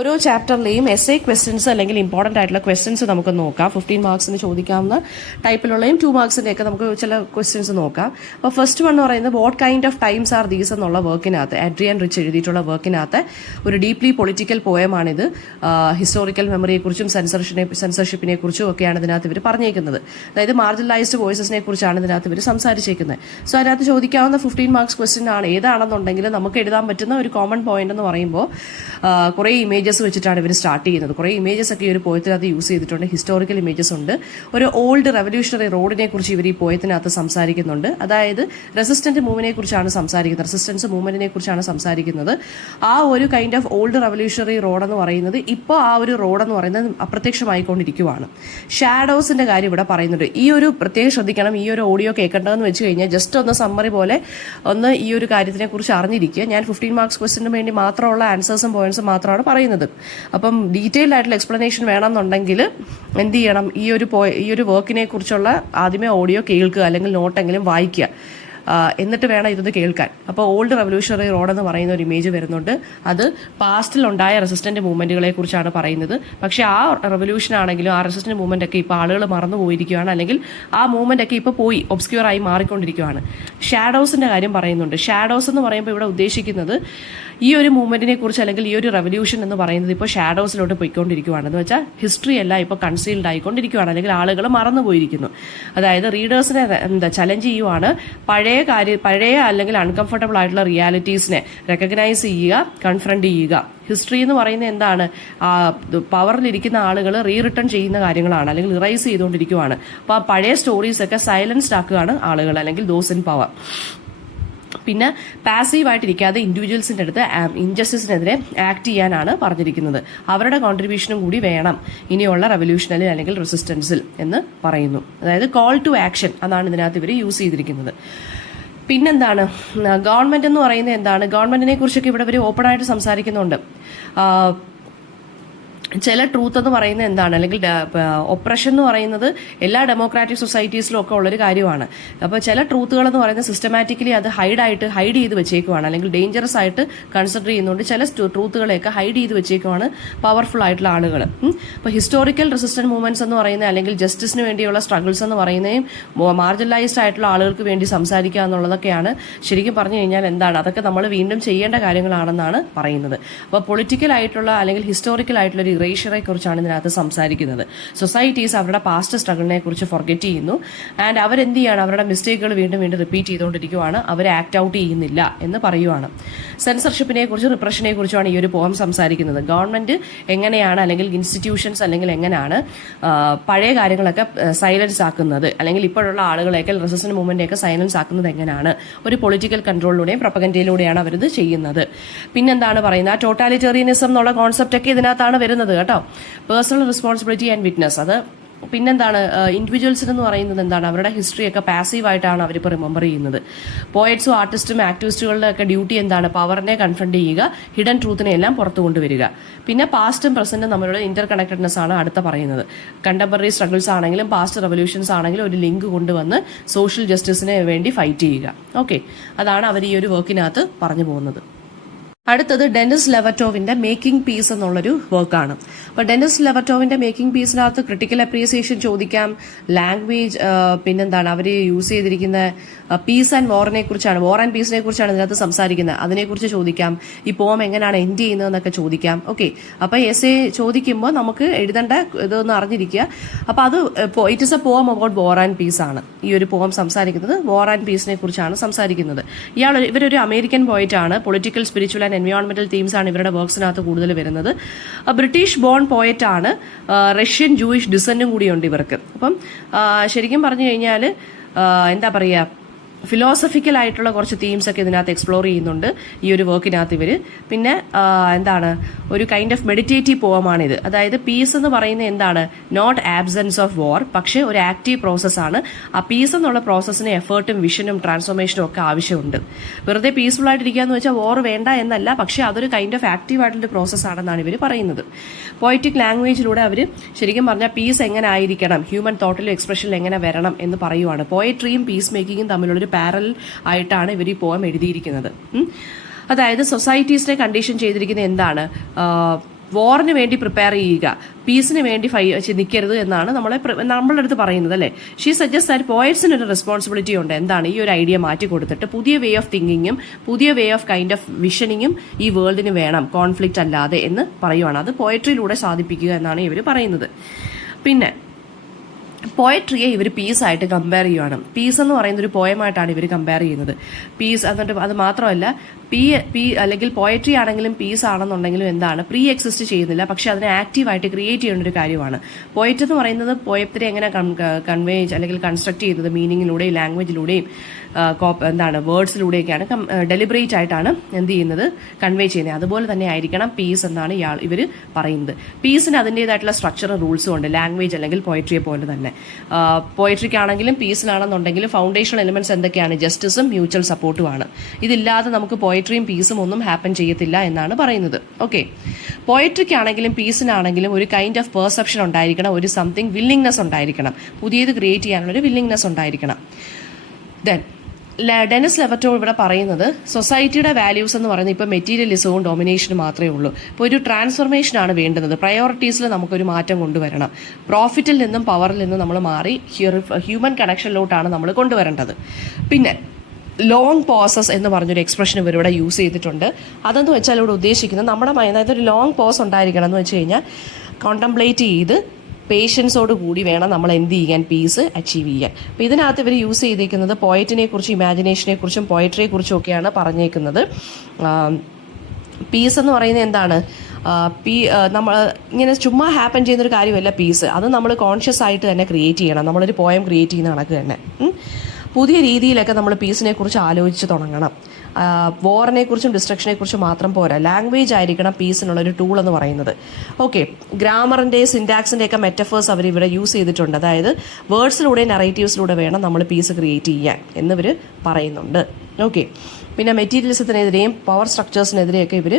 ഓരോ ചാപ്റ്ററിലെയും SA questions അല്ലെങ്കിൽ important ആയിട്ടുള്ള ക്വസ്റ്റ്യൻസ് നമുക്ക് നോക്കാം. 15 മാർക്സിന് ചോദിക്കാവുന്ന ടൈപ്പിലുള്ളയും 2 മാർക്സിൻ്റെയൊക്കെ നമുക്ക് ചില ക്വസ്റ്റ്യൻസ് നോക്കാം. അപ്പോൾ ഫസ്റ്റ് വൺ എന്ന് പറയുന്നത് what kind of times are these എന്നുള്ള വർക്കിനകത്ത് അഡ്രിയൻ റിച്ച് എഴുതിയിട്ടുള്ള വർക്കിനകത്ത് ഒരു ഡീപ്ലി പൊളിറ്റിക്കൽ പോയമാണിത്. ഹിസ്റ്റോറിക്കൽ മെമ്മറിയെക്കുറിച്ചും സെൻസർഷിപ്പിനെ കുറിച്ചും ഒക്കെയാണ് ഇതിനകത്ത് ഇവർ പറഞ്ഞേക്കുന്നത്. അതായത് മാർജിനലൈസ്ഡ് വോയിസസിനെ കുറിച്ചാണ് ഇതിനകത്ത് ഇവർ സംസാരിച്ചേക്കുന്നത്. സോ അതിനകത്ത് ചോദിക്കാവുന്ന 15 മാർക്സ് ക്വസ്റ്റ്യൻ ആണ്. ഏതാണെന്നുണ്ടെങ്കിൽ നമുക്ക് എഴുതാൻ പറ്റുന്ന ഒരു കോമൺ പോയിന്റ് എന്ന് പറയുമ്പോൾ കുറേ ഇമേജസ് വെച്ചിട്ടാണ് ഇവർ സ്റ്റാർട്ട് ചെയ്യുന്നത്. കുറേ ഇമേജസ് ഒക്കെ ഈ ഒരു പോയത്തിനകത്ത് യൂസ് ചെയ്തിട്ടുണ്ട്. ഹിസ്റ്റോറിക്കൽ ഇമേജസ് ഉണ്ട്. ഒരു ഓൾഡ് റെവല്യൂഷണറി റോഡിനെ കുറിച്ച് ഇവർ ഈ പോയത്തിനകത്ത് സംസാരിക്കുന്നുണ്ട്. അതായത് റെസിസ്റ്റന്റ് മൂവ്മെന്റിനെ കുറിച്ചാണ് സംസാരിക്കുന്നത്. റെസിസ്റ്റൻസ് മൂവ്മെന്റിനെ കുറിച്ചാണ് സംസാരിക്കുന്നത്. ആ ഒരു kind of old revolutionary road എന്ന് പറയുന്നത് ഇപ്പോൾ ആ ഒരു റോഡ് എന്ന് പറയുന്നത് അപ്രത്യക്ഷമായിക്കൊണ്ടിരിക്കുകയാണ്. ഷാഡോസിന്റെ കാര്യം ഇവിടെ പറയുന്നുണ്ട്. ഈ ഒരു പ്രത്യേകം ശ്രദ്ധിക്കണം. ഈ ഒരു ഓഡിയോ കേൾക്കേണ്ടതെന്ന് വെച്ച് കഴിഞ്ഞാൽ ജസ്റ്റ് ഒന്ന് സമ്മറി പോലെ ഒന്ന് ഈ ഒരു കാര്യത്തിനെ കുറിച്ച് അറിഞ്ഞിരിക്കുക. ഞാൻ 15 മാർക്സ് ക്വസ്റ്റിന് വേണ്ടി മാത്രമുള്ള ആൻസേഴ്സും പോയിന്റ്സും മാത്രമാണ് പറയുന്നത്. അപ്പം ഡീറ്റെയിൽഡ് ആയിട്ടുള്ള എക്സ്പ്ലനേഷൻ വേണമെന്നുണ്ടെങ്കിൽ എന്ത് ചെയ്യണം, ഈ ഒരു വർക്കിനെ കുറിച്ചുള്ള ആദ്യമേ ഓഡിയോ കേൾക്കുക, അല്ലെങ്കിൽ നോട്ടെങ്കിലും വായിക്കുക, എന്നിട്ട് വേണം ഇതൊന്ന് കേൾക്കാൻ. അപ്പോൾ ഓൾഡ് റെവല്യൂഷണറി റോഡ് എന്ന് പറയുന്ന ഒരു ഇമേജ് വരുന്നുണ്ട്. അത് പാസ്റ്റിലുണ്ടായ റെസിസ്റ്റന്റ് മൂവ്മെന്റുകളെ കുറിച്ചാണ് പറയുന്നത്. പക്ഷേ ആ റെവല്യൂഷൻ ആണെങ്കിലും ആ റെസിസ്റ്റന്റ് മൂവ്മെന്റ് ഒക്കെ ഇപ്പോൾ ആളുകൾ മറന്നു പോയിരിക്കുകയാണ്, അല്ലെങ്കിൽ ആ മൂവ്മെന്റ് ഒക്കെ ഇപ്പോൾ പോയി ഒബ്സ്ക്യൂർ ആയി മാറിക്കൊണ്ടിരിക്കുകയാണ്. ഷാഡോസിന്റെ കാര്യം പറയുന്നുണ്ട്. ഷാഡോസ് എന്ന് പറയുമ്പോൾ ഇവിടെ ഉദ്ദേശിക്കുന്നത് ഈ ഒരു മൂവ്മെന്റിനെ കുറിച്ച് അല്ലെങ്കിൽ ഈ ഒരു റെവല്യൂഷൻ എന്ന് പറയുന്നത് ഇപ്പോൾ ഷാഡോസിലോട്ട് പോയിക്കൊണ്ടിരിക്കുകയാണ്. എന്ന് വെച്ചാൽ ഹിസ്റ്ററി എല്ലാം ഇപ്പോൾ കൺസീൽഡ് ആയിക്കൊണ്ടിരിക്കുകയാണ്, അല്ലെങ്കിൽ ആളുകൾ മറന്നുപോയിരിക്കുന്നു. അതായത് റീഡേഴ്സിനെ ചലഞ്ച് ചെയ്യുവാണ്. പഴയ അല്ലെങ്കിൽ അൺകംഫർട്ടബിൾ ആയിട്ടുള്ള റിയാലിറ്റീസിനെ റെക്കഗ്നൈസ് ചെയ്യുക, കൺഫ്രണ്ട് ചെയ്യുക. ഹിസ്റ്ററി എന്ന് പറയുന്നത് എന്താണ്? പവറിലിരിക്കുന്ന ആളുകൾ റിട്ടേൺ ചെയ്യുന്ന കാര്യങ്ങളാണ്, അല്ലെങ്കിൽ ഇറൈസ് ചെയ്തുകൊണ്ടിരിക്കുകയാണ്. അപ്പോൾ ആ പഴയ സ്റ്റോറീസൊക്കെ സൈലൻസ്ഡ് ആക്കുകയാണ് ആളുകൾ, അല്ലെങ്കിൽ ദോസ് ഇൻ പവർ. പിന്നെ പാസീവായിട്ടിരിക്കാതെ ഇൻഡിവിജ്വൽസിൻ്റെ അടുത്ത് ഇൻജസ്റ്റിസിനെതിരെ ആക്ട് ചെയ്യാനാണ് പറഞ്ഞിരിക്കുന്നത്. അവരുടെ കോൺട്രിബ്യൂഷനും കൂടി വേണം ഇനിയുള്ള റെവല്യൂഷനിൽ അല്ലെങ്കിൽ റെസിസ്റ്റൻസിൽ എന്ന് പറയുന്നു. അതായത് കോൾ ടു ആക്ഷൻ അതാണ് ഇതിനകത്ത് ഇവർ യൂസ് ചെയ്തിരിക്കുന്നത്. പിന്നെന്താണ് ഗവൺമെന്റ് എന്ന് പറയുന്നത്? എന്താണ് ഗവൺമെന്റിനെ കുറിച്ചൊക്കെ ഇവിടെ ഇവർ ഓപ്പൺ ആയിട്ട് സംസാരിക്കുന്നുണ്ട്. ചില ട്രൂത്ത് എന്ന് പറയുന്നത് എന്താണ്, അല്ലെങ്കിൽ ഒപ്രഷൻ എന്ന് പറയുന്നത് എല്ലാ ഡെമോക്രാറ്റിക് സൊസൈറ്റീസിലും ഒക്കെ ഉള്ളൊരു കാര്യമാണ്. അപ്പോൾ ചില ട്രൂത്തുകൾ എന്ന് പറയുന്നത് സിസ്റ്റമാറ്റിക്കലി അത് ഹൈഡ് ചെയ്ത് വെച്ചേക്കുവാണ്, അല്ലെങ്കിൽ ഡേഞ്ചറസ് ആയിട്ട് കൺസിഡർ ചെയ്യുന്നുണ്ട്. ചില ട്രൂത്തുകളെയൊക്കെ ഹൈഡ് ചെയ്ത് വെച്ചേക്കുവാണ് പവർഫുൾ ആയിട്ടുള്ള ആളുകൾ. അപ്പോൾ ഹിസ്റ്റോറിക്കൽ റെസിസ്റ്റന്റ് മൂവ്മെന്റ്സ് എന്ന് പറയുന്നത്, അല്ലെങ്കിൽ ജസ്റ്റിസിന് വേണ്ടിയുള്ള സ്ട്രഗിൾസ് എന്ന് പറയുന്നതും മാർജിനലൈസ്ഡ് ആയിട്ടുള്ള ആളുകൾക്ക് വേണ്ടി സംസാരിക്കുക എന്നുള്ളതൊക്കെയാണ് ശരിക്കും പറഞ്ഞു കഴിഞ്ഞാൽ എന്താണ്, അതൊക്കെ നമ്മൾ വീണ്ടും ചെയ്യേണ്ട കാര്യങ്ങളാണെന്നാണ് പറയുന്നത്. അപ്പോൾ പൊളിറ്റിക്കൽ ആയിട്ടുള്ള അല്ലെങ്കിൽ ഹിസ്റ്റോറിക്കൽ ആയിട്ടുള്ള ഒരു ഇറേഷറെ കുറിച്ചാണ് ഇതിനകത്ത് സംസാരിക്കുന്നത്. സൊസൈറ്റീസ് അവരുടെ പാസ്റ്റ് സ്ട്രഗിളിനെ കുറിച്ച് ഫൊർഗെറ്റ് ചെയ്യുന്നു. ആൻഡ് അവരെന്ത് ചെയ്യാണ്, അവരുടെ മിസ്റ്റേക്കുകൾ വീണ്ടും റിപ്പീറ്റ് ചെയ്തുകൊണ്ടിരിക്കുകയാണ്. അവർ ആക്ട് ഔട്ട് ചെയ്യുന്നില്ല എന്ന് പറയുവാണ്. സെൻസർഷിപ്പിനെ കുറിച്ച്, റിപ്രഷനെ കുറിച്ചുമാണ് ഈ ഒരു പോം സംസാരിക്കുന്നത്. ഗവൺമെന്റ് എങ്ങനെയാണ്, അല്ലെങ്കിൽ ഇൻസ്റ്റിറ്റ്യൂഷൻസ് അല്ലെങ്കിൽ എങ്ങനെയാണ് പഴയ കാര്യങ്ങളൊക്കെ സൈലൻസ് ആക്കുന്നത്, അല്ലെങ്കിൽ ഇപ്പോഴുള്ള ആളുകളെയൊക്കെ റെസിസ്റ്റന്റ് മൂവ്മെന്റിനെയൊക്കെ സൈലൻസ് ആക്കുന്നത് എങ്ങനെയാണ്? ഒരു പൊളിറ്റിക്കൽ കൺട്രോളിലൂടെയും പ്രൊപ്പഗൻഡയിലൂടെയാണ് അവരിത് ചെയ്യുന്നത്. പിന്നെന്താണ് പറയുന്നത്, ടോട്ടാലിറ്റേറിയനിസം എന്നുള്ള കോൺസെപ്റ്റ് ഒക്കെ ഇതിനകത്താണ് വരുന്നത് കേട്ടോ. Personal responsibility and witness. അത് പിന്നെന്താണ് ഇൻഡിവിജ്വൽസിന് എന്ന് പറയുന്നത് എന്താണ്, അവരുടെ ഹിസ്റ്ററിയൊക്കെ പാസീവായിട്ടാണ് അവരിപ്പോൾ റിമെമ്പർ ചെയ്യുന്നത്. പോയറ്റ്സും ആർട്ടിസ്റ്റും ആക്ടിവിസ്റ്റുകളുടെ ഒക്കെ ഡ്യൂട്ടി എന്താണ്, പവറിനെ കൺഫ്രണ്ട് ചെയ്യുക, ഹിഡൻ ട്രൂത്തിനെ എല്ലാം പുറത്തു കൊണ്ടുവരിക. പിന്നെ പാസ്റ്റും പ്രസന്റും തമ്മിലുള്ള ഇന്റർ കണക്റ്റഡ്നെസ് ആണ് അടുത്ത പറയുന്നത്. കണ്ടംപററി സ്ട്രഗിൾസ് ആണെങ്കിലും പാസ്റ്റ് റെവല്യൂഷൻസ് ആണെങ്കിലും ഒരു ലിങ്ക് കൊണ്ടുവന്ന് സോഷ്യൽ ജസ്റ്റിസിന് വേണ്ടി ഫൈറ്റ് ചെയ്യുക. ഓക്കെ, അതാണ് അവർ ഈ ഒരു വർക്കിനകത്ത് പറഞ്ഞു പോകുന്നത്. അടുത്തത് ഡെനിസ് ലെവറ്റോവിന്റെ മേക്കിംഗ് പീസ് എന്നുള്ളൊരു വർക്കാണ്. അപ്പോൾ ഡെനിസ് ലെവറ്റോവിന്റെ മേക്കിംഗ് പീസിനകത്ത് ക്രിട്ടിക്കൽ അപ്രീസിയേഷൻ ചോദിക്കാം, ലാംഗ്വേജ്, പിന്നെന്താണ് അവർ യൂസ് ചെയ്തിരിക്കുന്ന പീസ് ആൻഡ് വാറിനെ കുറിച്ചാണ്, വാർ ആൻഡ് പീസിനെ കുറിച്ചാണ് ഇതിനകത്ത് സംസാരിക്കുന്നത്. അതിനെക്കുറിച്ച് ചോദിക്കാം. ഈ പോം എങ്ങനെയാണ് എൻഡ് ചെയ്യുന്നതെന്നൊക്കെ ചോദിക്കാം. ഓക്കെ, അപ്പോൾ എസ്സേ ചോദിക്കുമ്പോൾ നമുക്ക് എഴുതേണ്ട ഇതൊന്ന് അറിഞ്ഞിരിക്കുക. അപ്പോൾ അത് ഇറ്റ് ഇസ് എ പോം അബൌട്ട് വാർ ആൻഡ് പീസ് ആണ്. ഈ ഒരു പോം സംസാരിക്കുന്നത് വാർ ആൻഡ് പീസിനെ കുറിച്ചാണ് സംസാരിക്കുന്നത്. ഇവരൊരു അമേരിക്കൻ പോയിറ്റ് ആണ്. പൊളിറ്റിക്കൽ, സ്പിരിച്വൽ ആൻഡ് എൻവയോൺമെന്റൽ തീംസ് ആണ് ഇവരുടെ വർക്ക്സിനകത്ത് കൂടുതൽ വരുന്നത്. ബ്രിട്ടീഷ് ബോൺ പോയറ്റ് ആണ്. റഷ്യൻ ജൂയിഷ് ഡിസന്റും കൂടിയുണ്ട് ഇവർക്ക്. അപ്പം ശരിക്കും പറഞ്ഞു കഴിഞ്ഞാൽ എന്താ പറയുക, ഫിലോസഫിക്കൽ ആയിട്ടുള്ള കുറച്ച് തീംസ് ഒക്കെ ഇതിനകത്ത് എക്സ്പ്ലോർ ചെയ്യുന്നുണ്ട് ഈ ഒരു വർക്കിനകത്ത് ഇവർ. പിന്നെ എന്താണ്, ഒരു കൈൻഡ് ഓഫ് മെഡിറ്റേറ്റീവ് പോവമാണിത്. അതായത് പീസ് എന്ന് പറയുന്നത് എന്താണ്, നോട്ട് ആബ്സെൻസ് ഓഫ് വാർ, പക്ഷേ ഒരു ആക്റ്റീവ് പ്രോസസ്സാണ്. ആ പീസ് എന്നുള്ള പ്രോസസ്സിന് എഫേർട്ടും വിഷനും ട്രാൻസ്ഫോർമേഷനും ഒക്കെ ആവശ്യമുണ്ട്. വെറുതെ പീസ്ഫുൾ ആയിട്ടിരിക്കുക എന്ന് വെച്ചാൽ വാർ വേണ്ട എന്നല്ല, പക്ഷേ അതൊരു കൈൻഡ് ഓഫ് ആക്റ്റീവ് ആയിട്ടുള്ള പ്രോസസ്സാണെന്നാണ് ഇവർ പറയുന്നത്. പോയറ്റിക് ലാംഗ്വേജിലൂടെ അവർ ശരിക്കും പറഞ്ഞാൽ പീസ് എങ്ങനെ ആയിരിക്കണം, ഹ്യൂമൻ തോട്ടിലും എക്സ്പ്രഷനിൽ എങ്ങനെ വരണം എന്ന് പറയുവാണ്. പോയട്രിയും പീസ് മേക്കിങ്ങും തമ്മിലുള്ളൊരു പാരലൽ ആയിട്ടാണ് ഇവർ ഈ പോയം എഴുതിയിരിക്കുന്നത്. അതായത് സൊസൈറ്റീസിനെ കണ്ടീഷൻ ചെയ്തിരിക്കുന്നത് എന്താണ്, വാറിന് വേണ്ടി പ്രിപ്പയർ ചെയ്യുക, പീസിന് വേണ്ടി നിൽക്കരുത് എന്നാണ് നമ്മളുടെ അടുത്ത് പറയുന്നത് അല്ലേ. ഷീ സജസ്റ്റ് ദാറ്റ് പോയറ്റ്സിന് ഒരു റെസ്പോൺസിബിലിറ്റി ഉണ്ട്. എന്താണ് ഈ ഒരു ഐഡിയ മാറ്റി കൊടുത്തിട്ട് പുതിയ വേ ഓഫ് തിങ്കിങ്ങും പുതിയ വേ ഓഫ് കൈൻഡ് ഓഫ് വിഷനിങ്ങും ഈ വേൾഡിന് വേണം, കോൺഫ്ലിക്റ്റ് അല്ലാതെ എന്ന് പറയുവാണ്. അത് പോയട്രിയിലൂടെ സാധിപ്പിക്കുക എന്നാണ് ഇവർ പറയുന്നത്. പിന്നെ പോയട്രിയെ ഇവർ പീസായിട്ട് കമ്പയർ ചെയ്യുവാണ്. പീസ് എന്ന് പറയുന്ന ഒരു പോയമായിട്ടാണ് ഇവർ കമ്പയർ ചെയ്യുന്നത്. പീസ് എന്നിട്ട് അത് മാത്രമല്ല, അല്ലെങ്കിൽ പോയട്രി ആണെങ്കിലും പീസ് ആണെന്നുണ്ടെങ്കിലും എന്താണ് പ്രീ എക്സിസ്റ്റ് ചെയ്യുന്നില്ല, പക്ഷെ അതിനെ ആക്റ്റീവായിട്ട് ക്രിയേറ്റ് ചെയ്യുന്ന ഒരു കാര്യമാണ്. പോയറ്റ് എന്ന് പറയുന്നത് പോയത്തിനെ എങ്ങനെ കൺവേ അല്ലെങ്കിൽ കൺസ്ട്രക്ട് ചെയ്യുന്നത് മീനിങ്ങിലൂടെയും ലാംഗ്വേജിലൂടെയും എന്താണ് വേർഡ്സിലൂടെയൊക്കെയാണ് ഡെലിബറേറ്റ് ആയിട്ടാണ് എന്ത് ചെയ്യുന്നത് കൺവേ ചെയ്യുന്നത്. അതുപോലെ തന്നെ ആയിരിക്കണം പീസ് എന്നാണ് ഇവർ പറയുന്നത്. പീസിന് അതിൻ്റെതായിട്ടുള്ള സ്ട്രക്ചറും റൂൾസും ഉണ്ട്, ലാംഗ്വേജ് അല്ലെങ്കിൽ പോയട്രിയെ പോലെ തന്നെ. പോയട്രിക്കാണെങ്കിലും പീസിലാണെന്നുണ്ടെങ്കിലും ഫൗണ്ടേഷണൽ എലിമെന്റ്സ് എന്തൊക്കെയാണ്? ജസ്റ്റിസും മ്യൂച്വൽ സപ്പോർട്ടുമാണ്. ഇതില്ലാതെ നമുക്ക് പോയട്രിയും പീസും ഒന്നും ഹാപ്പൻ ചെയ്യത്തില്ല എന്നാണ് പറയുന്നത്. ഓക്കെ, പോയട്രിക്കാണെങ്കിലും പീസിനാണെങ്കിലും ഒരു കൈൻഡ് ഓഫ് പെർസെപ്ഷൻ ഉണ്ടായിരിക്കണം, ഒരു സംതിങ് വില്ലിങ്നെസ് ഉണ്ടായിരിക്കണം, പുതിയത് ക്രിയേറ്റ് ചെയ്യാനുള്ള ഒരു വില്ലിങ്നെസ് ഉണ്ടായിരിക്കണം. ദെൻ ഡെനിസ് ലെവറ്റോ ഇവിടെ പറയുന്നത് സൊസൈറ്റിയുടെ വാല്യൂസ് എന്ന് പറയുന്നത് ഇപ്പോൾ മെറ്റീരിയലിസവും ഡൊമിനേഷനും മാത്രമേ ഉള്ളൂ. ഇപ്പോൾ ഒരു ട്രാൻസ്ഫോർമേഷനാണ് വേണ്ടത്. പ്രയോറിറ്റീസിൽ നമുക്കൊരു മാറ്റം കൊണ്ടുവരണം. പ്രോഫിറ്റിൽ നിന്നും പവറിൽ നിന്നും നമ്മൾ മാറി ഹ്യൂമൻ കണക്ഷനിലോട്ടാണ് നമ്മൾ കൊണ്ടുവരേണ്ടത്. പിന്നെ ലോങ് പോസസ് എന്ന് പറഞ്ഞൊരു എക്സ്പ്രഷൻ ഇവരിവിടെ യൂസ് ചെയ്തിട്ടുണ്ട്. അതെന്ന് വെച്ചാൽ ഇവിടെ ഉദ്ദേശിക്കുന്നത് നമ്മുടെ അതായത് ഒരു ലോങ് പോസ് ഉണ്ടായിരിക്കണം എന്ന് വെച്ച് കഴിഞ്ഞാൽ കോണ്ടംപ്ലേറ്റ് ചെയ്ത് പേഷ്യൻസോട് കൂടി വേണം നമ്മൾ എന്ത് ചെയ്യാൻ, പീസ് അച്ചീവ് ചെയ്യാൻ. അപ്പോൾ ഇതിനകത്ത് ഇവർ യൂസ് ചെയ്തേക്കുന്നത് പോയറ്റിനെ കുറിച്ചും ഇമാജിനേഷനെ കുറിച്ചും പോയട്രിയെ കുറിച്ചും ഒക്കെയാണ് പറഞ്ഞേക്കുന്നത്. പീസ് എന്ന് പറയുന്നത് എന്താണ്? നമ്മൾ ഇങ്ങനെ ചുമ്മാ ഹാപ്പൻ ചെയ്യുന്നൊരു കാര്യമല്ല പീസ്. അത് നമ്മൾ കോൺഷ്യസ് ആയിട്ട് തന്നെ ക്രിയേറ്റ് ചെയ്യണം. നമ്മളൊരു പോയം ക്രിയേറ്റ് ചെയ്യുന്ന കണക്ക് തന്നെ പുതിയ രീതിയിലൊക്കെ നമ്മൾ പീസിനെ കുറിച്ച് ആലോചിച്ച് തുടങ്ങണം. വോറിനെ കുറിച്ചും ഡിസ്ട്രക്ഷനെ കുറിച്ചും മാത്രം പോരാ, ലാംഗ്വേജ് ആയിരിക്കണം പീസിനുള്ളൊരു ടൂൾ എന്ന് പറയുന്നത്. ഓക്കെ, ഗ്രാമറിൻ്റെ സിൻറ്റാക്സിൻ്റെ ഒക്കെ മെറ്റഫേഴ്സ് അവർ ഇവിടെ യൂസ് ചെയ്തിട്ടുണ്ട്. അതായത് വേർഡ്സിലൂടെ നറേറ്റീവ്സിലൂടെ വേണം നമ്മൾ പീസ് ക്രിയേറ്റ് ചെയ്യാൻ എന്നിവർ പറയുന്നുണ്ട്. ഓക്കെ, പിന്നെ മെറ്റീരിയലിസത്തിനെതിരെയും പവർ സ്ട്രക്ചേഴ്സിനെതിരെയൊക്കെ ഇവർ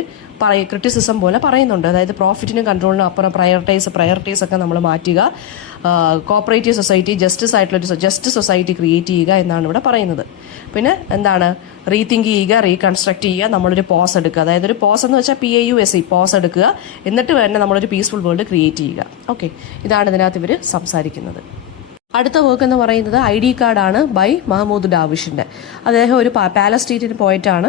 ക്രിറ്റിസിസം പോലെ പറയുന്നുണ്ട്. അതായത് പ്രോഫിറ്റിനും കൺട്രോളിനും അപ്പുറം പ്രയോറിറ്റൈസ് ഒക്കെ നമ്മൾ മാറ്റുക, cooperative society just society create ചെയ്യുക എന്നാണ് ഇവിടെ പറയുന്നത്. പിന്നെ എന്താണ്, റീതിങ്ക് ചെയ്യുക, റീകൺസ്ട്രക്ട് ചെയ്യുക, നമ്മളൊരു പോസ് എടുക്കുക. അതായത് ഒരു പോസ് എന്ന് വെച്ചാൽ PAUSE പോസ് എടുക്കുക, എന്നിട്ട് തന്നെ നമ്മളൊരു പീസ്ഫുൾ വേൾഡ് ക്രിയേറ്റ് ചെയ്യുക. ഓക്കെ, ഇതാണ് ഇതിനകത്ത് ഇവർ സംസാരിക്കുന്നത്. അടുത്ത വർക്ക് എന്ന് പറയുന്നത് ID കാർഡാണ് ബൈ മഹമ്മൂദ് ഡാവിഷിൻ്റെ. അദ്ദേഹം ഒരു പാലസ്റ്റീനിയൻ പോയറ്റാണ്.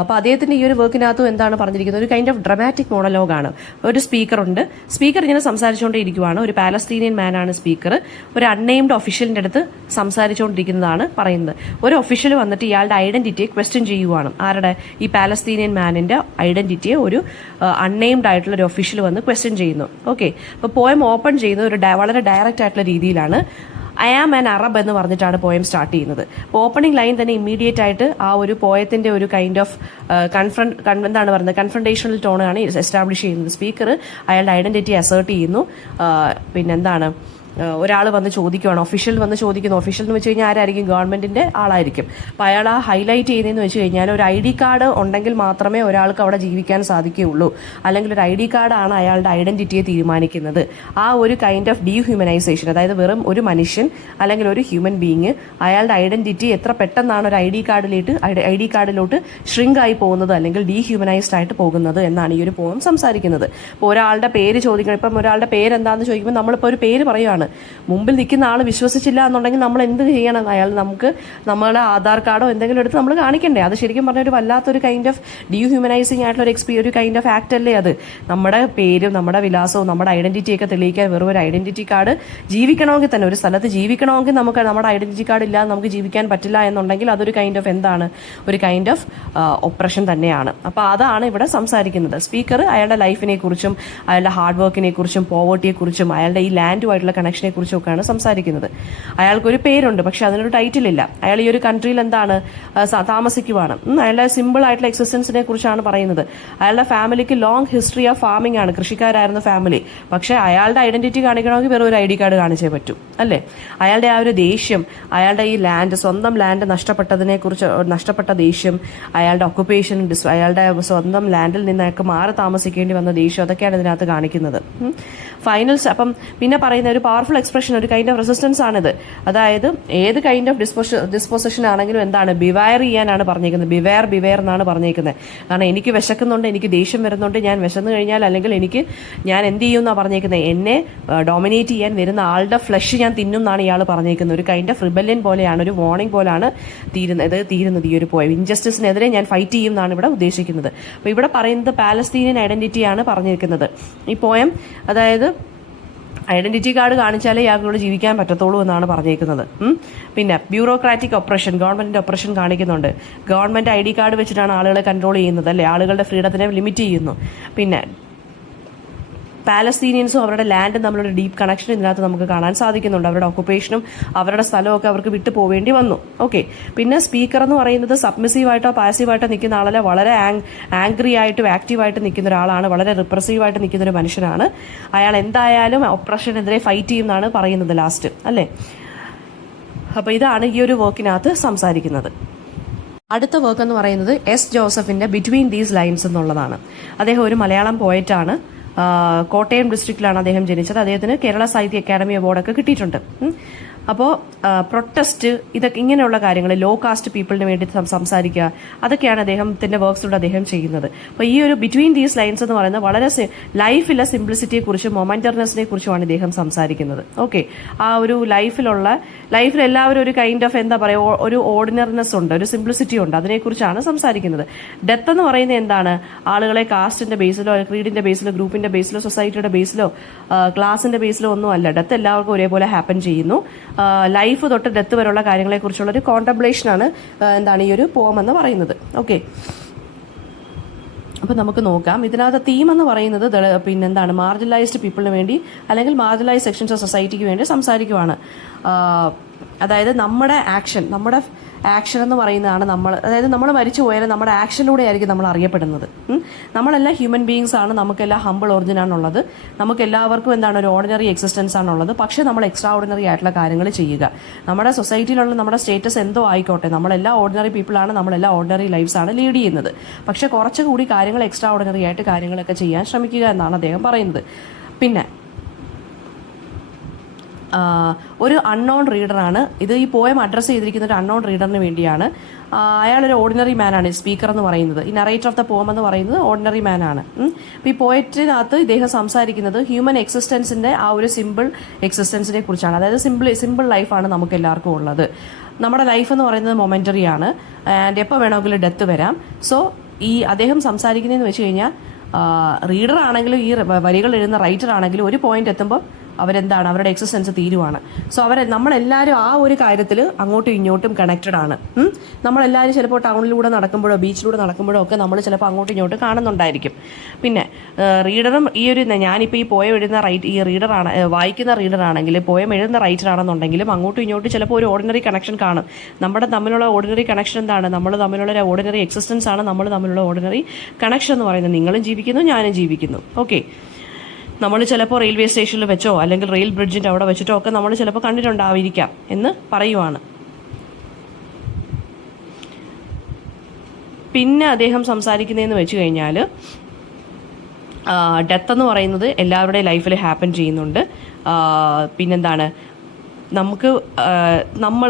അപ്പോൾ അദ്ദേഹത്തിൻ്റെ ഈ ഒരു വർക്കിനകത്തും എന്താണ് പറഞ്ഞിരിക്കുന്നത്, ഒരു കൈൻഡ് ഓഫ് ഡ്രമാറ്റിക് മോണലോഗാണ്. ഒരു സ്പീക്കറുണ്ട്, സ്പീക്കർ ഇങ്ങനെ സംസാരിച്ചുകൊണ്ടിരിക്കുകയാണ്. ഒരു പാലസ്തീനിയൻ മാനാണ് സ്പീക്കർ. ഒരു അൺനെയിംഡ് ഒഫീഷ്യലിൻ്റെ അടുത്ത് സംസാരിച്ചുകൊണ്ടിരിക്കുന്നതാണ് പറയുന്നത്. ഒരു ഒഫീഷ്യൽ വന്നിട്ട് ഇയാളുടെ ഐഡന്റിറ്റിയെ ക്വസ്റ്റ്യൻ ചെയ്യുവാണ്. ആരുടെ? ഈ പാലസ്തീനിയൻ മാനിൻ്റെ ഐഡന്റിറ്റിയെ ഒരു അൺനെയിംഡ് ആയിട്ടുള്ള ഒരു ഒഫീഷ്യൽ വന്ന് ക്വസ്റ്റ്യൻ ചെയ്യുന്നു. ഓക്കെ, അപ്പോൾ പോയം ഓപ്പൺ ചെയ്യുന്നത് ഒരു വളരെ ഡയറക്റ്റ് ആയിട്ടുള്ള രീതിയിലാണ്. ഐ ആം ആൻ അറബ് എന്ന് പറഞ്ഞിട്ടാണ് പോയം സ്റ്റാർട്ട് ചെയ്യുന്നത്. അപ്പോൾ ഓപ്പണിംഗ് ലൈൻ തന്നെ ഇമ്മീഡിയറ്റ് ആയിട്ട് ആ ഒരു പോയത്തിന്റെ ഒരു കൈൻഡ് ഓഫ് എന്താണ് പറയുന്നത്, കൺഫ്രണ്ടേഷണൽ ടോണാണ് എസ്റ്റാബ്ലിഷ് ചെയ്യുന്നത്. സ്പീക്കർ അയാളുടെ ഐഡന്റിറ്റി അസേർട്ട് ചെയ്യുന്നു. പിന്നെന്താണ്, ഒരാൾ വന്ന് ചോദിക്കുവാണ്, ഒഫീഷ്യൽ വന്ന് ചോദിക്കുന്നു. ഒഫീഷ്യൽ എന്ന് വെച്ച് കഴിഞ്ഞാൽ ആരായിരിക്കും? ഗവൺമെന്റിന്റെ ആളായിരിക്കും. അപ്പോൾ അയാൾ ആ ഹൈലൈറ്റ് ചെയ്യുന്നതെന്ന് വെച്ച് കഴിഞ്ഞാൽ ഒരു ID കാർഡ് ഉണ്ടെങ്കിൽ മാത്രമേ ഒരാൾക്ക് അവിടെ ജീവിക്കാൻ സാധിക്കുകയുള്ളൂ, അല്ലെങ്കിൽ ഒരു ID കാർഡാണ് അയാളുടെ ഐഡന്റിറ്റിയെ തീരുമാനിക്കുന്നത്. ആ ഒരു കൈൻഡ് ഓഫ് ഡീഹ്യൂമനൈസേഷൻ, അതായത് വെറും ഒരു മനുഷ്യൻ അല്ലെങ്കിൽ ഒരു ഹ്യൂമൻ ബീയിങ് അയാളുടെ ഐഡന്റിറ്റി എത്ര പെട്ടെന്നാണ് ഒരു ID കാർഡിലോട്ട് ഷ്രിങ്ക് ആയി പോകുന്നത് അല്ലെങ്കിൽ ഡീഹ്യൂമനൈസ്ഡ് ആയിട്ട് പോകുന്നത് എന്നാണ് ഈ ഒരു പോയം സംസാരിക്കുന്നത്. ഇപ്പോൾ ഒരാളുടെ പേര് ചോദിക്കണം, ഇപ്പം ഒരാളുടെ പേരെന്താണെന്ന് ചോദിക്കുമ്പോൾ നമ്മളിപ്പോൾ ഒരു പേര് പറയുകയാണ്, മുമ്പിൽ നിൽക്കുന്ന ആൾ വിശ്വസിച്ചില്ല എന്നുണ്ടെങ്കിൽ നമ്മൾ എന്ത് ചെയ്യണം? അയാൾ നമുക്ക് നമ്മുടെ ആധാർ കാർഡോ എന്തെങ്കിലും എടുത്ത് നമ്മൾ കാണിക്കണ്ടേ? അത് ശരിക്കും പറഞ്ഞ ഒരു വല്ലാത്തൊരു കൈൻഡ് ഓഫ് ഡീഹ്യൂമനൈസിങ് ആയിട്ടുള്ള ഒരു കൈൻഡ് ഓഫ് ആക്ട് അല്ലേ അത്? നമ്മുടെ പേരും നമ്മുടെ വിലാസവും നമ്മുടെ ഐഡന്റിറ്റിയൊക്കെ തെളിയിക്കാൻ വെറും ഒരു ഐഡന്റിറ്റി കാർഡ്, ജീവിക്കണമെങ്കിൽ തന്നെ ഒരു സ്ഥലത്ത് ജീവിക്കണമെങ്കിൽ നമുക്ക് നമ്മുടെ ഐഡന്റിറ്റി കാർഡ് ഇല്ലാതെ നമുക്ക് ജീവിക്കാൻ പറ്റില്ല എന്നുണ്ടെങ്കിൽ അതൊരു കൈൻഡ് ഓഫ് എന്താണ്? ഒരു കൈൻഡ് ഓഫ് ഒപ്രഷൻ തന്നെയാണ്. അപ്പോൾ അതാണ് ഇവിടെ സംസാരിക്കുന്നത്. സ്പീക്കർ അയാളുടെ ലൈഫിനെ കുറിച്ചും അയാളുടെ ഹാർഡ് വർക്കിനെ കുറിച്ചും പോവർട്ടിയെ കുറിച്ചും അയാളുടെ ഈ ലാൻഡുമായിട്ടുള്ള കണക്ഷനെ കുറിച്ചൊക്കെയാണ് സംസാരിക്കുന്നത്. അയാൾക്കൊരു പേരുണ്ട്, പക്ഷെ അതിനൊരു ടൈറ്റിൽ ഇല്ല. അയാൾ ഈ ഒരു കൺട്രിയിൽ എന്താണ് താമസിക്കുവാണ്. അയാളുടെ സിമ്പിൾ ആയിട്ടുള്ള എക്സിസ്റ്റൻസിനെ കുറിച്ചാണ് പറയുന്നത്. അയാളുടെ ഫാമിലിക്ക് ലോങ് ഹിസ്റ്ററി ഓഫ് ഫാമിംഗ് ആണ്, കൃഷിക്കാരായിരുന്ന ഫാമിലി. പക്ഷെ അയാളുടെ ഐഡന്റിറ്റി കാണിക്കണമെങ്കിൽ വെറും ഒരു ID കാർഡ് കാണിച്ചേ പറ്റൂ, അല്ലേ? അയാളുടെ ആ ഒരു ദേഷ്യം, അയാളുടെ ഈ ലാൻഡ്, സ്വന്തം ലാൻഡ് നഷ്ടപ്പെട്ട ദേഷ്യം, അയാളുടെ ഒക്കുപ്പേഷൻ, അയാളുടെ സ്വന്തം ലാൻഡിൽ നിന്നൊക്കെ മാറി താമസിക്കേണ്ടി വന്ന ദേഷ്യം, അതൊക്കെയാണ് ഇതിനകത്ത് കാണിക്കുന്നത്. ഫൈനൽസ്. അപ്പം പിന്നെ പറയുന്ന ഒരു പവർ പവർഫുൾ എക്സ്പ്രഷൻ, ഒരു കൈൻഡ് ഓഫ് റെസിസ്റ്റൻസ് ആണിത്. അതായത് ഏത് കൈൻഡ് ഓഫ് ഡിസ്പോസിഷൻ ആണെങ്കിലും എന്താണ് ബിവയർ ചെയ്യാനാണ് പറഞ്ഞേക്കുന്നത്. ബിവയർ എന്നാണ് പറഞ്ഞേക്കുന്നത്. കാരണം എനിക്ക് വിശക്കുന്നുണ്ട്, എനിക്ക് ദേഷ്യം വരുന്നുണ്ട്, ഞാൻ വിശന്നു കഴിഞ്ഞാൽ അല്ലെങ്കിൽ ഞാൻ എന്ത് ചെയ്യും എന്നാണ് പറഞ്ഞേക്കുന്നത്, എന്നെ ഡോമിനേറ്റ് ചെയ്യാൻ വരുന്ന ആളുടെ ഫ്ലഷ് ഞാൻ തിന്നും എന്നാണ് ഇയാൾ പറഞ്ഞേക്കുന്നത്. ഒരു കൈൻഡ് ഓഫ് റിബല്യൻ പോലെയാണ്, ഒരു വാർണിംഗ് പോലെയാണ് തീരുന്നത് ഈ ഒരു പോയം. ഇൻജസ്റ്റിസിനെതിരെ ഞാൻ ഫൈറ്റ് ചെയ്യും എന്നാണ് ഇവിടെ ഉദ്ദേശിക്കുന്നത്. അപ്പോൾ ഇവിടെ പറയുന്നത് പാലസ്തീനിയൻ ഐഡന്റിറ്റിയാണ് പറഞ്ഞിരിക്കുന്നത് ഈ പോയം. അതായത് ഐഡന്റിറ്റി കാർഡ് കാണിച്ചാലേ ഇയാൾക്കൂടെ ജീവിക്കാൻ പറ്റത്തുള്ളൂ എന്നാണ് പറഞ്ഞേക്കുന്നത്. പിന്നെ ബ്യൂറോക്രാറ്റിക് ഒപ്രഷൻ, ഗവൺമെന്റിന്റെ ഒപ്രഷൻ കാണിക്കുന്നുണ്ട്. ഗവൺമെന്റ് ID കാർഡ് വെച്ചിട്ടാണ് ആളുകളെ കൺട്രോൾ ചെയ്യുന്നത്, അല്ലേ, ആളുകളുടെ ഫ്രീഡത്തിനെ ലിമിറ്റ് ചെയ്യുന്നു. പിന്നെ പാലസ്തീനിയൻസും അവരുടെ ലാൻഡും തമ്മിലൊരു ഡീപ്പ് കണക്ഷൻ ഇതിനകത്ത് നമുക്ക് കാണാൻ സാധിക്കുന്നുണ്ട്. അവരുടെ ഓക്കുപ്പേഷനും അവരുടെ സ്ഥലമൊക്കെ അവർക്ക് വിട്ടു പോവേണ്ടി വന്നു. ഓക്കെ. പിന്നെ സ്പീക്കർ എന്ന് പറയുന്നത് സബ്മിസീവായിട്ടോ പാസീവായിട്ടോ നിൽക്കുന്ന ആളല്ല, വളരെ ആംഗ്രി ആയിട്ടും ആക്റ്റീവായിട്ട് നിൽക്കുന്ന ഒരാളാണ്, വളരെ റിപ്രസീവായിട്ട് നിൽക്കുന്ന ഒരു മനുഷ്യനാണ്. അയാൾ എന്തായാലും ഒപ്രഷനെതിരെ ഫൈറ്റ് ചെയ്യുമെന്നാണ് പറയുന്നത് ലാസ്റ്റ്, അല്ലേ. അപ്പോൾ ഇതാണ് ഈ ഒരു വർക്കിനകത്ത് സംസാരിക്കുന്നത്. അടുത്ത വർക്ക് എന്ന് പറയുന്നത് S. ജോസഫിന്റെ ബിറ്റ്വീൻ ദീസ് ലൈൻസ് എന്നുള്ളതാണ്. അദ്ദേഹം ഒരു മലയാളം പോയറ്റാണ്. കോട്ടയം ഡിസ്ട്രിക്റ്റിലാണ് അദ്ദേഹം ജനിച്ചത്. അദ്ദേഹത്തിന് കേരള സാഹിത്യ അക്കാദമി അവാർഡൊക്കെ കിട്ടിയിട്ടുണ്ട്. അപ്പോൾ പ്രൊട്ടസ്റ്റ്, ഇതൊക്കെ ഇങ്ങനെയുള്ള കാര്യങ്ങൾ, ലോ കാസ്റ്റ് പീപ്പിളിന് വേണ്ടി സംസാരിക്കുക, അതൊക്കെയാണ് അദ്ദേഹത്തിന്റെ വർക്ക്സിലൂടെ അദ്ദേഹം ചെയ്യുന്നത്. അപ്പോൾ ഈ ഒരു ബിറ്റ്വീൻ ദീസ് ലൈൻസ് എന്ന് പറയുന്നത് വളരെ ലൈഫിലെ സിംപ്ലിസിറ്റിയെക്കുറിച്ചും മൊമെന്റർനെസിനെ കുറിച്ചുമാണ് ഇദ്ദേഹം സംസാരിക്കുന്നത്. ഓക്കെ. ആ ഒരു ലൈഫിൽ എല്ലാവരും ഒരു കൈൻഡ് ഓഫ് എന്താ പറയുക, ഒരു ഓർഡിനറിനെസ് ഉണ്ട്, ഒരു സിംപ്ലിസിറ്റി ഉണ്ട്, അതിനെക്കുറിച്ചാണ് സംസാരിക്കുന്നത്. ഡെത്ത് എന്ന് പറയുന്നത് എന്താണ്, ആളുകളെ കാസ്റ്റിന്റെ ബേസിലോ ക്രീഡിന്റെ ബേസിലോ ഗ്രൂപ്പിന്റെ ബേസിലോ സൊസൈറ്റിയുടെ ബേസിലോ ക്ലാസിന്റെ ബേസിലോ ഒന്നും അല്ല. ഡെത്ത് എല്ലാവർക്കും ഒരേപോലെ ഹാപ്പൻ ചെയ്യുന്നു. ലൈഫ് തൊട്ട് ഡെത്ത് വരെയുള്ള കാര്യങ്ങളെക്കുറിച്ചുള്ള ഒരു കോൺടംപ്ലേഷനാണ് എന്താണ് ഈ ഒരു പോം എന്ന് പറയുന്നത്. ഓക്കെ. അപ്പം നമുക്ക് നോക്കാം. ഇതിനകത്ത് തീം എന്ന് പറയുന്നത് പിന്നെന്താണ് മാർജിനലൈസ്ഡ് പീപ്പിളിന് വേണ്ടി അല്ലെങ്കിൽ മാർജിനലൈസ്ഡ് സെക്ഷൻസ് ഓഫ് സൊസൈറ്റിക്ക് വേണ്ടി സംസാരിക്കുവാണ്. അതായത് നമ്മുടെ ആക്ഷൻ എന്ന് പറയുന്നതാണ് അതായത് നമ്മൾ മരിച്ചു പോയാലും നമ്മുടെ ആക്ഷനിലൂടെ ആയിരിക്കും നമ്മൾ അറിയപ്പെടുന്നത്. നമ്മളെല്ലാം ഹ്യൂമൻ ബീയിങ്സ് ആണ്, നമുക്കെല്ലാം ഹമ്പിൾ ഒറിജിൻ ആണുള്ളത്, നമുക്ക് എല്ലാവർക്കും എന്താണ് ഒരു ഓർഡിനറി എക്സിസ്റ്റൻസ് ആണുള്ളത്. പക്ഷേ നമ്മൾ എക്സ്ട്രാ ഓർഡിനറി ആയിട്ടുള്ള കാര്യങ്ങൾ ചെയ്യുക. നമ്മുടെ സൊസൈറ്റിയിലുള്ള നമ്മുടെ സ്റ്റേറ്റസ് എന്തോ ആയിക്കോട്ടെ, നമ്മളെല്ലാം ഓർഡിനറി പീപ്പിൾ ആണ്, നമ്മളെല്ലാം ഓർഡിനറി ലൈഫ്സ് ആണ് ലീഡ് ചെയ്യുന്നത്. പക്ഷേ കുറച്ചുകൂടി കാര്യങ്ങൾ എക്സ്ട്രാ ഓർഡിനറി ആയിട്ട് കാര്യങ്ങളൊക്കെ ചെയ്യാൻ ശ്രമിക്കുക എന്നാണ് അദ്ദേഹം പറയുന്നത്. പിന്നെ ഒരു അൺനോൺ റീഡറാണ് ഇത്. ഈ പോയം അഡ്രസ്സ് ചെയ്തിരിക്കുന്ന ഒരു അൺനോൺ റീഡറിന് വേണ്ടിയാണ്. അയാളൊരു ഓർഡിനറി മാനാണ് സ്പീക്കർ എന്ന് പറയുന്നത്. ഈ നറേറ്റർ ഓഫ് ദ പോം എന്ന് പറയുന്നത് ഓർഡിനറി മാനാണ്. അപ്പോൾ ഈ പോയറ്റിനകത്ത് ഇദ്ദേഹം സംസാരിക്കുന്നത് ഹ്യൂമൻ എക്സിസ്റ്റൻസിന്റെ ആ ഒരു സിമ്പിൾ എക്സിസ്റ്റൻസിനെ കുറിച്ചാണ്. അതായത് സിമ്പിൾ ലൈഫാണ് നമുക്ക് എല്ലാവർക്കും ഉള്ളത്. നമ്മുടെ ലൈഫ് എന്ന് പറയുന്നത് മൊമെന്ററി ആണ്, ആൻഡ് എപ്പോൾ വേണമെങ്കിലും ഡെത്ത് വരാം. സോ ഈ അദ്ദേഹം സംസാരിക്കുന്നതെന്ന് വെച്ച് കഴിഞ്ഞാൽ റീഡർ ആണെങ്കിലും ഈ വരികൾ എഴുതുന്ന റൈറ്റർ ആണെങ്കിലും ഒരു പോയിന്റ് എത്തുമ്പോൾ അവരെന്താണ് അവരുടെ എക്സിസ്റ്റൻസ് തീരുവാണ്. സോ നമ്മളെല്ലാവരും ആ ഒരു കാര്യത്തിൽ അങ്ങോട്ടും ഇങ്ങോട്ടും കണക്റ്റഡ് ആണ്. നമ്മളെല്ലാവരും ചിലപ്പോൾ ടൗണിലൂടെ നടക്കുമ്പോഴോ ബീച്ചിലൂടെ നടക്കുമ്പോഴോ ഒക്കെ നമ്മൾ ചിലപ്പോൾ അങ്ങോട്ടും ഇങ്ങോട്ടും കാണുന്നുണ്ടായിരിക്കും. പിന്നെ റീഡറും ഈ ഒരു ഞാനിപ്പോൾ ഈ പോയം എഴുതുന്ന വായിക്കുന്ന റീഡർ ആണെങ്കിൽ പോയം എഴുതുന്ന റൈറ്റർ ആണെന്നുണ്ടെങ്കിലും അങ്ങോട്ടും ഇങ്ങോട്ടും ചിലപ്പോൾ ഒരു ഓർഡിനറി കണക്ഷൻ കാണും. നമ്മുടെ തമ്മിലുള്ള ഓർഡിനറി കണക്ഷൻ എന്താണ്, നമ്മൾ തമ്മിലുള്ള ഒരു ഓർഡിനറി എക്സിസ്റ്റൻസ് ആണ് നമ്മൾ തമ്മിലുള്ള ഓർഡിനറി കണക്ഷൻ എന്ന് പറയുന്നത്. നിങ്ങളും ജീവിക്കുന്നു, ഞാനും ജീവിക്കുന്നു. ഓക്കെ. നമ്മൾ ചിലപ്പോൾ റെയിൽവേ സ്റ്റേഷനിൽ വെച്ചോ അല്ലെങ്കിൽ റെയിൽ ബ്രിഡ്ജിന്റെ അവിടെ വെച്ചിട്ടോ ഒക്കെ നമ്മൾ ചിലപ്പോൾ കണ്ടിട്ടുണ്ടായിരിക്കാം എന്ന് പറയുവാണ്. പിന്നെ അദ്ദേഹം സംസാരിക്കുന്നതെന്ന് വെച്ച് കഴിഞ്ഞാൽ ഡെത്ത് എന്ന് പറയുന്നത് എല്ലാവരുടെയും ലൈഫിൽ ഹാപ്പൻ ചെയ്യുന്നുണ്ട്. പിന്നെന്താണ്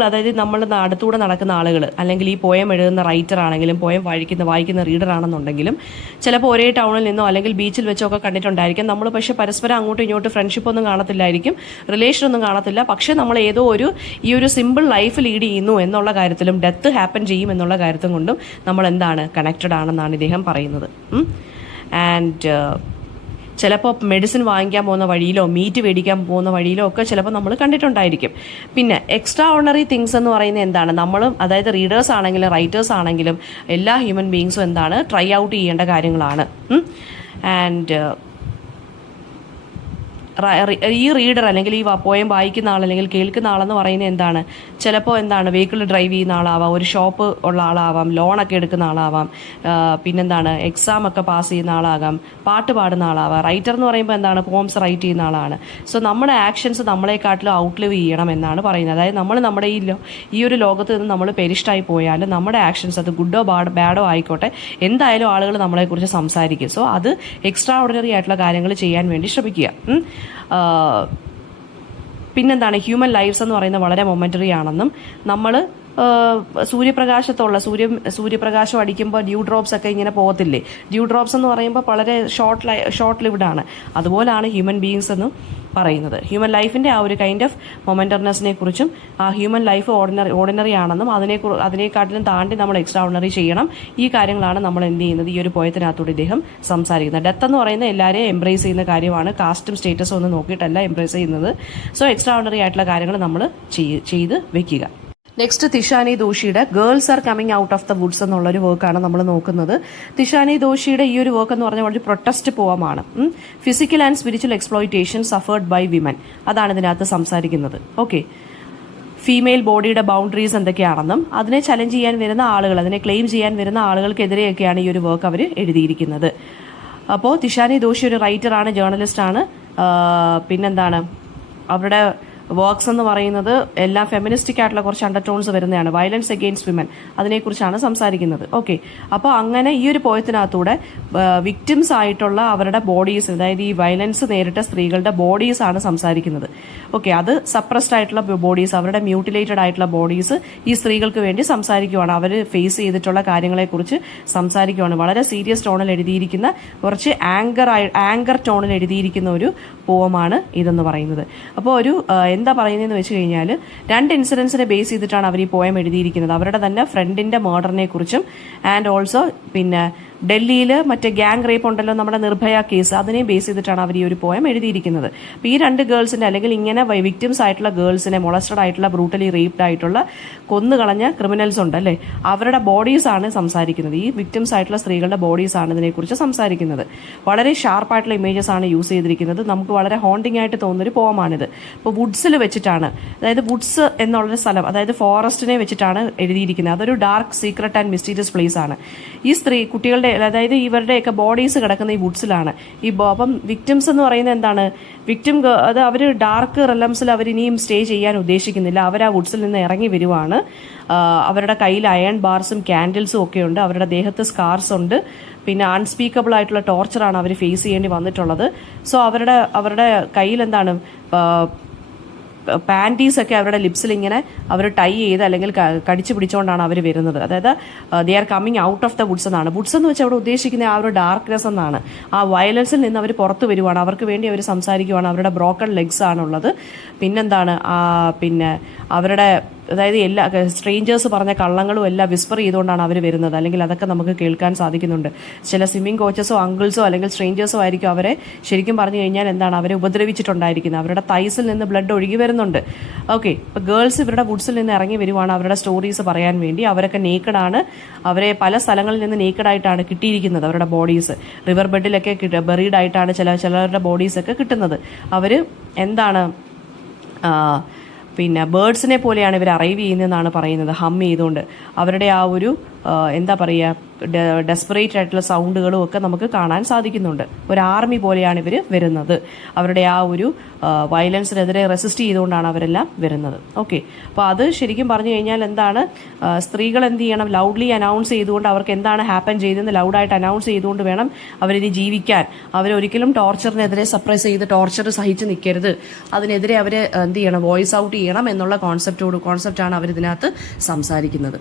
അതായത് നമ്മൾ അടുത്തൂടെ നടക്കുന്ന ആളുകൾ അല്ലെങ്കിൽ ഈ പോയം എഴുതുന്ന റൈറ്റർ ആണെങ്കിലും പോയം വായിക്കുന്ന റീഡർ ആണെന്നുണ്ടെങ്കിലും ചിലപ്പോൾ ഒരേ ടൗണിൽ നിന്നോ അല്ലെങ്കിൽ ബീച്ചിൽ വെച്ചോ ഒക്കെ കണ്ടിട്ടുണ്ടായിരിക്കും. നമ്മൾ പക്ഷേ പരസ്പരം അങ്ങോട്ടും ഇങ്ങോട്ടും ഫ്രണ്ട്ഷിപ്പ് ഒന്നും കാണത്തില്ലായിരിക്കും, റിലേഷൻ ഒന്നും കാണത്തില്ല. പക്ഷേ നമ്മൾ ഏതോ ഈ ഒരു സിമ്പിൾ ലൈഫ് ലീഡ് ചെയ്യുന്നു എന്നുള്ള കാര്യത്തിലും ഡെത്ത് ഹാപ്പൻ ചെയ്യും എന്നുള്ള കാര്യത്തും കൊണ്ടും നമ്മൾ എന്താണ് കണക്റ്റഡ് ആണെന്നാണ് ഇദ്ദേഹം പറയുന്നത്. ആൻഡ് ചിലപ്പോൾ മെഡിസിൻ വാങ്ങിക്കാൻ പോകുന്ന വഴിയിലോ മീറ്റ് മേടിക്കാൻ പോകുന്ന വഴിയിലോ ഒക്കെ ചിലപ്പോൾ നമ്മൾ കണ്ടിട്ടുണ്ടായിരിക്കും. പിന്നെ എക്സ്ട്രാ ഓർഡിനറി തിങ്സ് എന്ന് പറയുന്നത് എന്താണ്, നമ്മളും അതായത് റീഡേഴ്സ് ആണെങ്കിലും റൈറ്റേഴ്സ് ആണെങ്കിലും എല്ലാ ഹ്യൂമൻ ബീയിങ്സും എന്താണ് ട്രൈ ഔട്ട് ചെയ്യേണ്ട കാര്യങ്ങളാണ്. ആൻഡ് ഈ റീഡർ അല്ലെങ്കിൽ ഈ പോയം വായിക്കുന്ന ആൾ അല്ലെങ്കിൽ കേൾക്കുന്ന ആളെന്ന് പറയുന്നത് എന്താണ്, ചിലപ്പോൾ എന്താണ് വെഹിക്കിൾ ഡ്രൈവ് ചെയ്യുന്ന ആളാവാം, ഒരു ഷോപ്പ് ഉള്ള ആളാവാം, ലോണൊക്കെ എടുക്കുന്ന ആളാവാം, പിന്നെന്താണ് എക്സാം ഒക്കെ പാസ് ചെയ്യുന്ന ആളാകാം, പാട്ട് പാടുന്ന ആളാവാം. റൈറ്റർ എന്ന് പറയുമ്പോൾ എന്താണ് പോംസ് റൈറ്റ് ചെയ്യുന്ന ആളാണ്. സോ നമ്മുടെ ആക്ഷൻസ് നമ്മളെക്കാട്ടിലും ഔട്ട്ലിവ് ചെയ്യണം എന്നാണ് പറയുന്നത്. അതായത് നമ്മൾ നമ്മുടെ ഈ ഒരു ലോകത്ത് നിന്ന് നമ്മൾ പെരിഷ്ടായി പോയാലും നമ്മുടെ ആക്ഷൻസ് അത് ഗുഡോ ബാഡോ ആയിക്കോട്ടെ എന്തായാലും ആളുകൾ നമ്മളെക്കുറിച്ച് സംസാരിക്കും. സോ അത് എക്സ്ട്രാ ഓർഡിനറി ആയിട്ടുള്ള കാര്യങ്ങൾ ചെയ്യാൻ വേണ്ടി ശ്രമിക്കുക. പിന്നെന്താണ്, ഹ്യൂമൻ ലൈഫ്സ് എന്ന് പറയുന്നത് വളരെ മൊമെന്ററി ആണെന്നും നമ്മൾ സൂര്യപ്രകാശം അടിക്കുമ്പോൾ ഡ്യൂ ഡ്രോപ്സ് ഒക്കെ ഇങ്ങനെ പോകത്തില്ലേ, ഡ്യൂ ഡ്രോപ്സ് എന്ന് പറയുമ്പോൾ വളരെ ഷോർട്ട് ലിവ്ഡ് ആണ്. അതുപോലാണ് ഹ്യൂമൻ ബീയിങ്സ് എന്ന് പറയുന്നത്. ഹ്യൂമൻ ലൈഫിന്റെ ആ ഒരു കൈൻഡ് ഓഫ് മൊമെന്റർനെസ്സിനെ കുറിച്ചും ആ ഹ്യൂമൻ ലൈഫ് ഓർഡിനറി ആണെന്നും അതിനെക്കാട്ടിലും താണ്ടി നമ്മൾ എക്സ്ട്രാ ഓർഡിനറി ചെയ്യണം. ഈ കാര്യങ്ങളാണ് നമ്മൾ എന്ത് ചെയ്യുന്നത് ഈ ഒരു പോയത്തിനകത്തൂടെ ഇദ്ദേഹം സംസാരിക്കുന്നത്. ഡെത്ത് എന്ന് പറയുന്നത് എല്ലാവരെയും എംബ്രേസ് ചെയ്യുന്ന കാര്യമാണ്, കാസ്റ്റും സ്റ്റേറ്റസും ഒന്നും നോക്കിയിട്ടല്ല എംബ്രേസ് ചെയ്യുന്നത്. സോ എക്സ്ട്രാ ഓർഡിനറി ആയിട്ടുള്ള കാര്യങ്ങൾ നമ്മൾ ചെയ്ത് വെക്കുക. നെക്സ്റ്റ് തിഷാനി ദോഷിയുടെ girls are coming out of the woods എന്നുള്ളൊരു വർക്കാണ് നമ്മൾ നോക്കുന്നത്. തിഷാനി ദോഷിയുടെ ഈ ഒരു വർക്ക് എന്ന് പറഞ്ഞാൽ വളരെ പ്രൊട്ടസ്റ്റ് പോവമാണ്. Physical and spiritual exploitation suffered by women, അതാണ് ഇതിനകത്ത് സംസാരിക്കുന്നത്. ഓക്കെ, ഫീമെയിൽ ബോഡിയുടെ ബൗണ്ടറീസ് എന്തൊക്കെയാണെന്നും അതിനെ ചലഞ്ച് ചെയ്യാൻ വരുന്ന ആളുകൾ, അതിനെ ക്ലെയിം ചെയ്യാൻ വരുന്ന ആളുകൾക്കെതിരെയൊക്കെയാണ് ഈ ഒരു വർക്ക് അവർ എഴുതിയിരിക്കുന്നത്. അപ്പോൾ തിഷാനി ദോഷി ഒരു റൈറ്ററാണ്, ജേർണലിസ്റ്റാണ്. പിന്നെന്താണ്, അവരുടെ വർക്ക്സ് എന്ന് പറയുന്നത് എല്ലാം ഫെമിനിസ്റ്റിക് ആയിട്ടുള്ള കുറച്ച് അണ്ടർടോൺസ് വരുന്നതാണ്. വയലൻസ് അഗെയിൻസ്റ്റ് വിമൻ, അതിനെക്കുറിച്ചാണ് സംസാരിക്കുന്നത്. ഓക്കെ, അപ്പോൾ അങ്ങനെ ഈ ഒരു പോയത്തിനകത്തൂടെ വിക്ടിംസ് ആയിട്ടുള്ള അവരുടെ ബോഡീസ്, അതായത് ഈ വയലൻസ് നേരിട്ട സ്ത്രീകളുടെ ബോഡീസ് ആണ് സംസാരിക്കുന്നത്. ഓക്കെ, അത് സപ്രസ്ഡ് ആയിട്ടുള്ള ബോഡീസ്, അവരുടെ മ്യൂട്ടിലേറ്റഡ് ആയിട്ടുള്ള ബോഡീസ് ഈ സ്ത്രീകൾക്ക് വേണ്ടി സംസാരിക്കുവാണ്. അവർ ഫേസ് ചെയ്തിട്ടുള്ള കാര്യങ്ങളെക്കുറിച്ച് സംസാരിക്കുവാണ്. വളരെ സീരിയസ് ടോണിൽ എഴുതിയിരിക്കുന്ന, കുറച്ച് ആങ്കർ ടോണിൽ എഴുതിയിരിക്കുന്ന ഒരു പോവമാണ് ഇതെന്ന് പറയുന്നത്. അപ്പോൾ ഒരു എന്താ പറയുന്നതെന്ന് വെച്ച് കഴിഞ്ഞാൽ 2 ഇൻസിഡൻസിനെ ബേസ് ചെയ്തിട്ടാണ് അവർ ഈ പോയം എഴുതിയിരിക്കുന്നത്. അവരുടെ തന്നെ ഫ്രണ്ടിന്റെ മർഡറിനെ കുറിച്ചും ആൻഡ് ഓൾസോ പിന്നെ ഡൽഹിയിൽ മറ്റേ ഗ്യാങ് റേപ്പ് ഉണ്ടല്ലോ, നമ്മുടെ നിർഭയ കേസ്, അതിനെ ബേസ് ചെയ്തിട്ടാണ് അവർ ഈ ഒരു പോയം എഴുതിയിരിക്കുന്നത്. അപ്പോൾ ഈ 2 ഗേൾസിന്റെ, അല്ലെങ്കിൽ ഇങ്ങനെ വിക്ടിംസ് ആയിട്ടുള്ള ഗേൾസിനെ, മൊളസ്റ്റഡ് ആയിട്ടുള്ള, ബ്രൂട്ടലി റേപ്ഡ് ആയിട്ടുള്ള, കൊന്നുകളഞ്ഞ ക്രിമിനൽസ് ഉണ്ടല്ലേ, അവരുടെ ബോഡീസ് ആണ് സംസാരിക്കുന്നത്. ഈ വിക്ടിംസ് ആയിട്ടുള്ള സ്ത്രീകളുടെ ബോഡീസ് ആണ് ഇതിനെക്കുറിച്ച് സംസാരിക്കുന്നത്. വളരെ ഷാർപ്പായിട്ടുള്ള ഇമേജസ് ആണ് യൂസ് ചെയ്തിരിക്കുന്നത്. നമുക്ക് വളരെ ഹോണ്ടിങ് ആയിട്ട് തോന്നുന്നൊരു പോയമാണിത്. ഇപ്പോൾ വുഡ്സിൽ വെച്ചിട്ടാണ്, അതായത് വുഡ്സ് എന്നുള്ളൊരു സ്ഥലം, അതായത് ഫോറസ്റ്റിനെ വെച്ചിട്ടാണ് എഴുതിയിരിക്കുന്നത്. അതൊരു dark, secret and mysterious place ആണ്. ഈ കുട്ടികളുടെ, അതായത് ഇവരുടെയൊക്കെ ബോഡീസ് കിടക്കുന്ന ഈ വുഡ്സിലാണ്. അപ്പം വിക്ടിംസ് എന്ന് പറയുന്നത് എന്താണ്, അത് അവർ ഡാർക്ക് റെലംസിൽ അവർ ഇനിയും സ്റ്റേ ചെയ്യാൻ ഉദ്ദേശിക്കുന്നില്ല. അവർ ആ വുഡ്സിൽ നിന്ന് ഇറങ്ങി വരുവാണ്. അവരുടെ കയ്യിൽ അയൺ ബാർസും ക്യാൻഡിൽസും ഒക്കെ ഉണ്ട്. അവരുടെ ദേഹത്ത് സ്കാർസ് ഉണ്ട്. പിന്നെ അൺസ്പീക്കബിൾ ആയിട്ടുള്ള ടോർച്ചറാണ് അവർ ഫേസ് ചെയ്യേണ്ടി വന്നിട്ടുള്ളത്. സോ അവരുടെ കയ്യിൽ എന്താണ്, പാൻറ്റീസ് ഒക്കെ അവരുടെ ലിപ്സിൽ ഇങ്ങനെ അവർ ടൈ ചെയ്ത് അല്ലെങ്കിൽ കടിച്ചു പിടിച്ചുകൊണ്ടാണ് അവർ വരുന്നത്. അതായത് they are coming out of the Woods എന്നാണ്. വുഡ്സ് എന്ന് വെച്ചാൽ അവിടെ ഉദ്ദേശിക്കുന്ന ആ ഒരു ഡാർക്ക്നെസ് എന്നാണ്. ആ വയലൻസിൽ നിന്ന് അവർ പുറത്തു വരുവാണ്. അവർക്ക് വേണ്ടി അവർ സംസാരിക്കുവാണ്. അവരുടെ ബ്രോക്കൺ ലെഗ്സ് ആണുള്ളത്. പിന്നെന്താണ്, പിന്നെ അവരുടെ, അതായത് എല്ലാ സ്ട്രേഞ്ചേഴ്സ് പറഞ്ഞ കള്ളങ്ങളും എല്ലാം വിസ്പർ ചെയ്തുകൊണ്ടാണ് അവർ വരുന്നത്. അല്ലെങ്കിൽ അതൊക്കെ നമുക്ക് കേൾക്കാൻ സാധിക്കുന്നുണ്ട്. ചില സ്വിമ്മിംഗ് കോച്ചസോ അങ്കിൾസോ അല്ലെങ്കിൽ സ്ട്രേഞ്ചേഴ്സോ ആയിരിക്കും അവരെ ശരിക്കും പറഞ്ഞു കഴിഞ്ഞാൽ എന്താണ്, അവരെ ഉപദ്രവിച്ചിട്ടുണ്ടായിരിക്കുന്നത്. അവരുടെ തൈസിൽ നിന്ന് ബ്ലഡ് ഒഴുകി വരുന്നുണ്ട്. ഓക്കെ, ഇപ്പോൾ ഗേൾസ് ഇവരുടെ വുഡ്സിൽ നിന്ന് ഇറങ്ങി വരുവാണ് അവരുടെ സ്റ്റോറീസ് പറയാൻ വേണ്ടി. അവരൊക്കെ നേക്കഡാണ്. അവരെ പല സ്ഥലങ്ങളിൽ നിന്ന് നേക്കഡായിട്ടാണ് കിട്ടിയിരിക്കുന്നത്. അവരുടെ ബോഡീസ് റിവർ ബെഡിലൊക്കെ ബെറീഡ് ആയിട്ടാണ് ചിലരുടെ ബോഡീസൊക്കെ കിട്ടുന്നത്. അവർ എന്താണ്, പിന്നെ ബേർഡ്സിനെ പോലെയാണ് ഇവർ അറൈവ് ചെയ്യുന്നതെന്നാണ് പറയുന്നത്, ഹം ചെയ്തുകൊണ്ട്. അവരുടെ ആ ഒരു എന്താ പറയുക, ഡെസ്പറേറ്റ് ആയിട്ടുള്ള സൗണ്ടുകളും ഒക്കെ നമുക്ക് കാണാൻ സാധിക്കുന്നുണ്ട്. ഒരു ആർമി പോലെയാണ് ഇവർ വരുന്നത്. അവരുടെ ആ ഒരു വയലൻസിനെതിരെ റെസിസ്റ്റ് ചെയ്തുകൊണ്ടാണ് അവരെല്ലാം വരുന്നത്. ഓക്കെ, അപ്പോൾ അത് ശരിക്കും പറഞ്ഞു കഴിഞ്ഞാൽ എന്താണ്, സ്ത്രീകൾ എന്ത് ചെയ്യണം, ലൗഡ്ലി അനൗൺസ് ചെയ്തുകൊണ്ട് അവർക്ക് എന്താണ് ഹാപ്പൻ ചെയ്തതെന്ന് ലൗഡായിട്ട് അനൗൺസ് ചെയ്തുകൊണ്ട് വേണം അവരിനി ജീവിക്കാൻ. അവരൊരിക്കലും ടോർച്ചറിനെതിരെ സപ്രസ് ചെയ്ത് ടോർച്ചർ സഹിച്ച് നിൽക്കരുത്. അതിനെതിരെ അവർ എന്ത് ചെയ്യണം, വോയിസ് ഔട്ട് ചെയ്യണം എന്നുള്ള കോൺസെപ്റ്റാണ് അവരിതിനകത്ത് സംസാരിക്കുന്നത്.